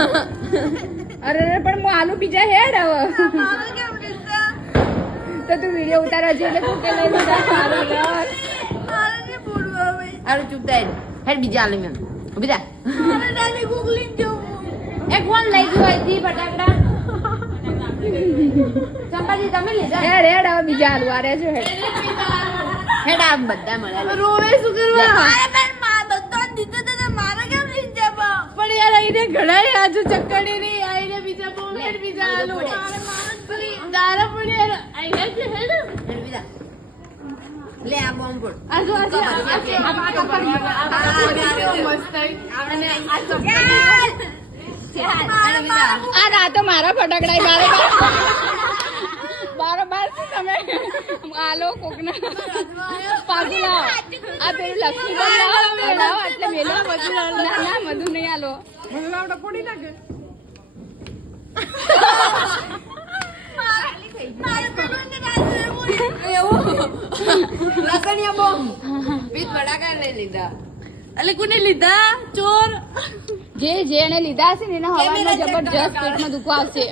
અરે પણ હું આલુ બીજા હેડ હવે તો તું વિડિયો ઉતારવા જઈએ એટલે ફૂકે લઈ લીધા સારું યાર અરે ચૂપ થાય હેડ બીજા આલે મેં ઉભી થા એક ફોન લઈ ગયો હતી ફટાકડા ચંપાજી તમે લીધા હેડ હેડ હવે બીજા આલુ આરે છે હેડ હેડ આ બધા મળ્યા રોવે શું કરવા પણ યાર આઈને ઘણા આજુ ચક્કડી ની આઈને બીજા બહુ હેડ બીજા આલુ દારા પણ યાર આઈને છે હેડ હેડ બીજા લે આ બોમ્બ ફોડ આજુ આજુ આ તો મારા ફટાકડા મારે બારોબાર શું તમે આલો કોકના પાગલા આ પેલું લક્ષ્મી લાવો એટલે મેલો ના ના મધુ નહીં આલો લસણિયા બોમ્બ બીજ બડાકા લઈ લીધા અલે કોને લીધા ચોર જેને લીધા હશે ને એના હવામાં જબરજસ્ત પેટમાં દુખો આવશે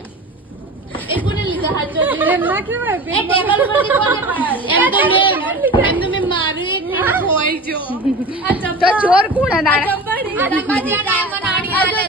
એ કોને લીધા હાચો એમ ના કેવાય એ ટેબલ પરથી કોને પાડ્યા એમ તો મે મારું એક ખોઈ જો તો ચોર કોણ નાણા ચંપાજી કામ નાણી